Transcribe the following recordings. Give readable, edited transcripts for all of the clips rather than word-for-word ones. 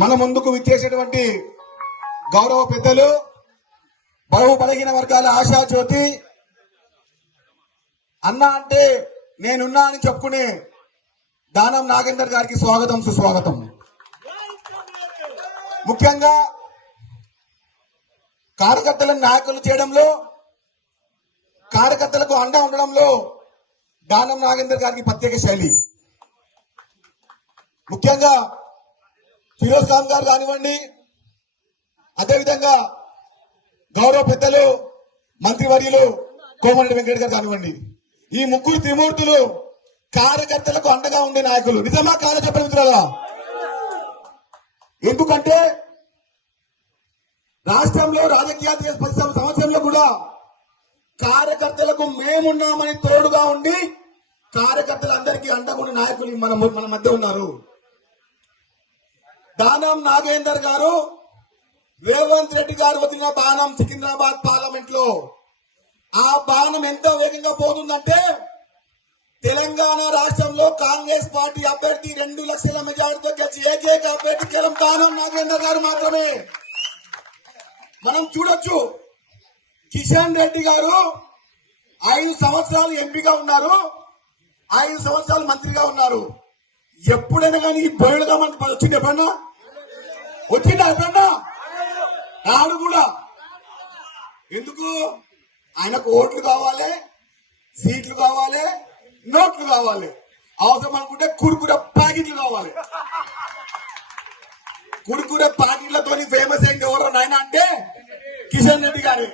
మన ముందుకు విచ్చేసేటువంటి గౌరవ పెద్దలు బడుగు బలహీన వర్గాల ఆశా జ్యోతి అన్న అంటే నేనున్నా అని చెప్పుకునే దానం నాగేందర్ గారికి స్వాగతం సుస్వాగతం. ముఖ్యంగా కార్యకర్తలను నాయకులు చేయడంలో, కార్యకర్తలకు అండ ఉండడంలో దానం నాగేందర్ గారికి ప్రత్యేక శైలి. ముఖ్యంగా ఫిరోజ్ ఖాన్ గారు కానివ్వండి, అదేవిధంగా గౌరవ పెద్దలు మంత్రివర్యులు కోమరెడ్డి వెంకట గారు కానివ్వండి, ఈ ముగ్గురు త్రిమూర్తులు కార్యకర్తలకు అండగా ఉండే నాయకులు. నిజమా కాదా చెప్పండి మిత్రులారా? ఎందుకంటే రాష్ట్రంలో రాజకీయాలు చేసే 10 సంవత్సరంలో కూడా కార్యకర్తలకు మేమున్నామని తోడుగా ఉండి కార్యకర్తలందరికీ అండగుండి నాయకులు మన మధ్య ఉన్నారు. దానం నాగేందర్ గారు రేవంత్ రెడ్డి గారు వదిలిన బాణం సికింద్రాబాద్ పార్లమెంట్ లో ఆ బాణం ఎంత వేగంగా పోతుందంటే తెలంగాణ రాష్ట్రంలో కాంగ్రెస్ పార్టీ అభ్యర్థి 2 లక్షల మెజార్టీతో గెలిచి ఏకైక అభ్యర్థి కేవలం దానం నాగేందర్ గారు మాత్రమే. మనం చూడొచ్చు, కిషన్ రెడ్డి గారు 5 సంవత్సరాలు ఎంపీగా ఉన్నారు, 5 సంవత్సరాలు మంత్రిగా ఉన్నారు. ఎప్పుడైనా కానీ ఈ బయలుగా మనకి వచ్చింది? వచ్చిందా ఎప్పుడన్నా? రాడు కూడా. ఎందుకు? ఆయనకు ఓట్లు కావాలి, సీట్లు కావాలి, నోట్లు కావాలి, అవసరం అనుకుంటే కురుకుర ప్యాకెట్లు కావాలి. కురుకుర ప్యాకెట్లతో ఫేమస్ అయింది ఎవరో నాయన అంటే కిషన్ రెడ్డి గారు.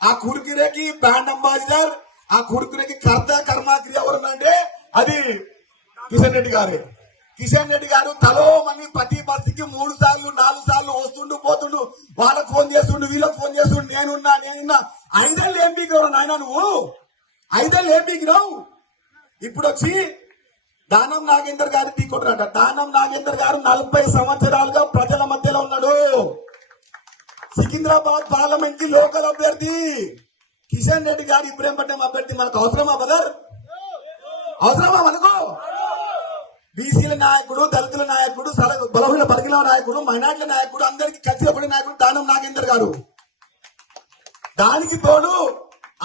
ఆ కురుకురకి బ్రాండ్ అంబాసిడర్, ఆ కురుకురకి కర్త కర్మాక్రియ ఎవరంటే అది కిషన్ రెడ్డి గారే. కిషన్ రెడ్డి గారు తలో మంది ప్రతి బస్సుకి 3 సార్లు 4 సార్లు వస్తుండు పోతుండు, వాళ్ళకు ఫోన్ చేస్తుండు, వీళ్ళకి ఫోన్ చేస్తుండు, నేనున్నా 5 ఏళ్ళు ఏం పీకిరావు నాయన నువ్వు, 5 ఏళ్ళు ఏం పీకిరావు. ఇప్పుడు వచ్చి దానం నాగేందర్ గారు పీకొట్టారట. దానం నాగేందర్ గారు 40 సంవత్సరాలుగా ప్రజల మధ్యలో ఉన్నాడు. సికింద్రాబాద్ పార్లమెంట్ కి లోకల్ అభ్యర్థి కిషన్ రెడ్డి గారు ఇబ్రహీంపట్నం అభ్యర్థి. మనకు అవసరమా బదర్? అవసరమా మనకు? బీసీల నాయకుడు, దళితుల నాయకుడు, బలహీన వర్గాల నాయకుడు, మైనార్టీల నాయకుడు, అందరికీ ఖచ్చితపడే నాయకుడు దానం నాగేందర్ గారు. దానికి తోడు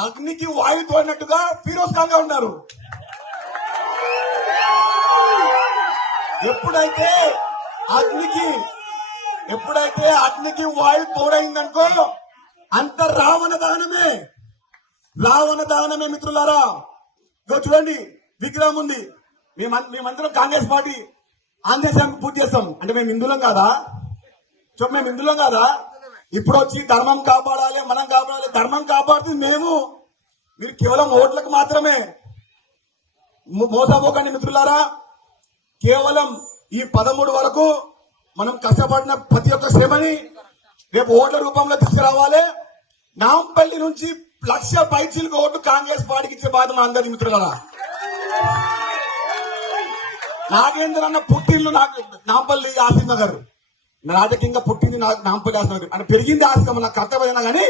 అగ్నికి వాయు తోడినట్టుగా ఫిరోజ్ ఖాన్ గా ఉన్నారు. ఎప్పుడైతే అగ్నికి వాయు తోడైందనుకో అంత రావణ దహనమే మిత్రులారా. చూడండి, విగ్రహం ఉంది, మేమందరం కాంగ్రెస్ పార్టీ ఆంధ్రదేశానికి పూర్తి చేస్తాం అంటే మేము హిందువులం కాదా? మేము హిందువులం కాదా? ఇప్పుడు వచ్చి ధర్మం కాపాడాలి, మనం కాపాడాలి. ధర్మం కాపాడుతుంది మేము, మీరు కేవలం ఓట్లకు మాత్రమే మోసపోకండి మిత్రులారా. కేవలం ఈ 13 వరకు మనం కష్టపడిన ప్రతి ఒక్క శ్రమని రేపు ఓట్ల రూపంలో తీసుకురావాలి. నాంపల్లి నుంచి 1,00,000 పైచీలకు ఓట్లు కాంగ్రెస్ పార్టీకి ఇచ్చే బాధ్యత మన అందరి మిత్రులారా. నాగేంద్ర అన్న పుట్టిల్లు నాంపల్లి ఆసిఫ్ నగర్, రాజకీయంగా పుట్టింది నాంపల్లి ఆసిఫ్ నగర్. ఆయన పెరిగింది ఆసిఫ్, నాకు కర్తవ్యమైనా కానీ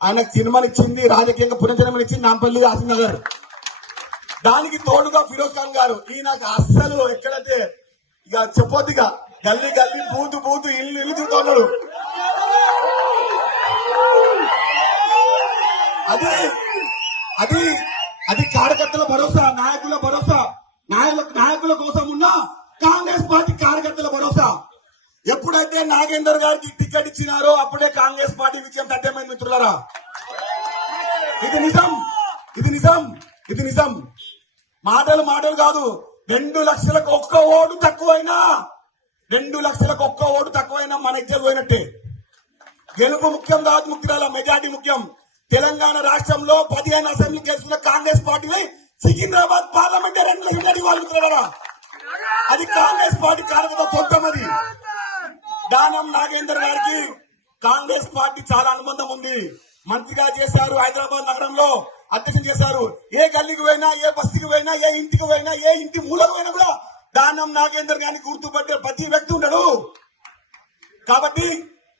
ఆయనకు సినిమానిచ్చింది, రాజకీయంగా పునర్జన్మనిచ్చింది నాంపల్లి ఆసిఫ్ నగర్. దానికి తోడుగా ఫిరోజ్ ఖాన్ గారు, ఈయన అస్సలు ఎక్కడైతే ఇక చెప్పొద్దుగా గల్లీ గల్లీ బూతు ఇల్లు తిరుగుతున్నాడు. అది కార్యకర్తల భరోసా, నాయకుల భరోసా, నాయకుల కోసం ఉన్న కాంగ్రెస్ పార్టీ కార్యకర్తల భరోసా. ఎప్పుడైతే నాగేందర్ గారికి టికెట్ ఇచ్చినారో అప్పుడే కాంగ్రెస్ పార్టీ విజయం తథ్యమైంది మిత్రులారా. ఇది నిజం. మాటలు కాదు. 2 లక్షలకు ఒక్క ఓటు తక్కువైనా, 2 లక్షలకు ఒక్క ఓటు తక్కువైనా మన ఇద్దరు పోయినట్టే. గెలుపు ముఖ్యం కాదు మిత్రులారా, మెజార్టీ ముఖ్యం. తెలంగాణ రాష్ట్రంలో 15 అసెంబ్లీ గెలుస్తున్న కాంగ్రెస్ పార్టీ సికింద్రాబాద్ పార్లమెంట్ 2 లక్షల వాళ్ళు మిత్రులారా. అది కాంగ్రెస్ పార్టీ కార్యకర్త సొంతం. అది దానం నాగేందర్ గారికి కాంగ్రెస్ పార్టీ చాలా అనుబంధం ఉంది. మంత్రిగా చేశారు, హైదరాబాద్ నగరంలో అధ్యక్షం చేశారు. ఏ గల్లీకి పోయినా, ఏ బస్తీకి పోయినా, ఏ ఇంటికి పోయినా, ఏ ఇంటి మూలకు పోయినా కూడా దానం నాగేందర్ గారిని గుర్తుపట్టే ప్రతి వ్యక్తి ఉండడు. కాబట్టి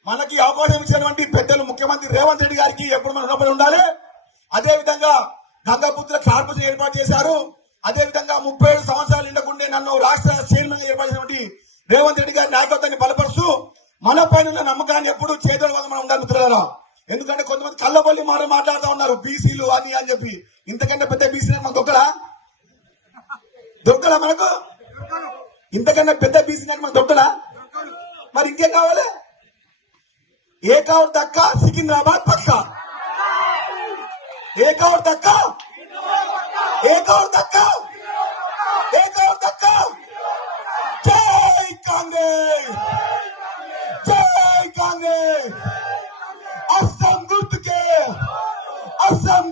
మనకి అవకాశం ఇచ్చినటువంటి పెద్దలు ముఖ్యమంత్రి రేవంత్ రెడ్డి గారికి ఎప్పుడు మనం రుణపడి ఉండాలి. అదేవిధంగా గంగాపుత్ర కార్పొరేషన్ ఏర్పాటు చేశారు. అదేవిధంగా 37 సంవత్సరాలు నిండకుండే నన్ను రాష్ట్ర చైర్మన్ ఏర్పాటు చేసినటువంటి రేవంత్ రెడ్డి గారి నాయకత్వాన్ని బలపరుస్తూ మన పైన ఉన్న నమ్మకాన్ని ఎప్పుడు చేతుల వల్ల మనం ఉండాలి మిత్రులారా. ఎందుకంటే కొంతమంది కళ్ళబొల్లి మాట్లాడుతూ ఉన్నారు బీసీలు అని చెప్పి. ఇంతకంటే పెద్ద బీసీ మనకు దొక్కడా మనకు? ఇంతకన్నా పెద్ద బీసీ మనకు దొక్కడా? మరి ఇంకేం కావాలి? एक और धक्का सिकंदराबाद पक्का, एक और धक्का, एक और धक्का, एक और धक्का। जय कांग्रेस, जय कांग्रेस। असम गुर्त के, असम